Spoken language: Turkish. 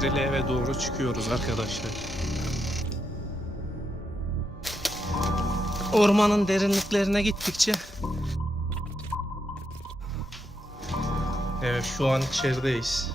perili eve doğru çıkıyoruz arkadaşlar. Ormanın derinliklerine gittikçe evet şu an içerideyiz.